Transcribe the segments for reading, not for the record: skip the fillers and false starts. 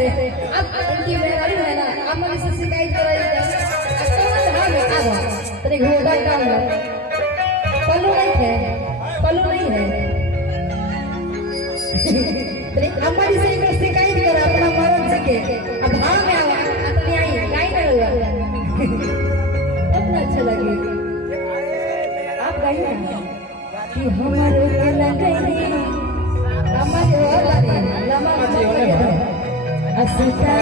से अब इनकी मेहरबानी है ना अब मैं इसे शिकायत कराई तेरे घोड़ा काम पल्लू नहीं है तेरे हमारी से एक शिकायत करा अपना मर्द जी के अब हाँ में आवा अपनी आई गाय करूँगा कितना अच्छा लगे आप गाइए कि हमारे के लगे हमारे और लमा असुता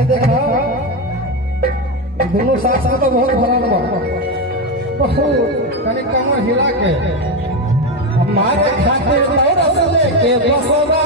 आई देखा दोनों साथ साथ तो बहुत भरा बा बहुत कने कमर हिला के हमारे खातिर दौड़ से लेके बसवा